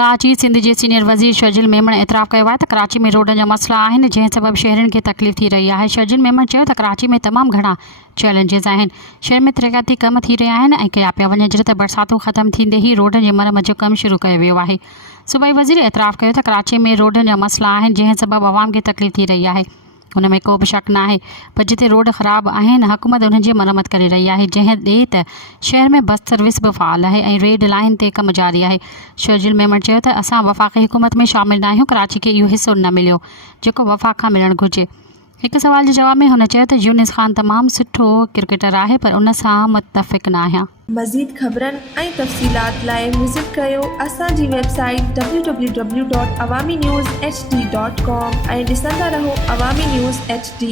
कराची सिंध जे सीनियर वज़ीर शर्जिल मेमण एतराफ़ कयो आहे त कराची में रोडनि जा मसइला आहिनि जंहिं सबबि शहरियुनि खे तकलीफ़ थी रही आहे। शर्जिल मेमण चयो त कराची में तमामु घणा चैलेंजिस आहिनि। शहर में तरक़ियाती कम थी रहिया आहिनि ऐं कया पिया वञनि जॾहिं त बरसातूं ख़तमु थींदे ई रोडनि जे मरमत जो कमु शुरू कयो वियो आहे। सूबाई वज़ीर एतराफ़ कयो त कराची में रोडनि जा मसइला आहिनि जंहिं सबबि आवाम खे तकलीफ़ थी रही आहे। हुन में को बि शक न आहे, पर जिते रोड ख़राब आहिनि हुकूमत उन्हनि जी मरमत करे रही आहे। जंहिं ॾे त शहर में बस सर्विस बि फ़ाल आहे ऐं रेड लाइन ते कमु जारी आहे। शर्जिल मेमण चयो त असां वफ़ाक़ी हुकूमत में शामिल न आहियूं। कराची खे इहो हिसो न मिलियो जेको वफ़ाक़ खां मिलणु घुरिजे। हिकु सवाल जे जवाब में हुन चयो त यूनिस ख़ान तमामु सुठो क्रिकेटर आहे पर उन सां मुतफ़िक़ न आहियां। मज़ीद ख़बरनि ऐं तफ़सीलात लाइ विज़िट कयो असांजी वेबसाइट www.awamiNewsHD.com ऐं ॾिसंदा रहो अवामी न्यूज़ HD।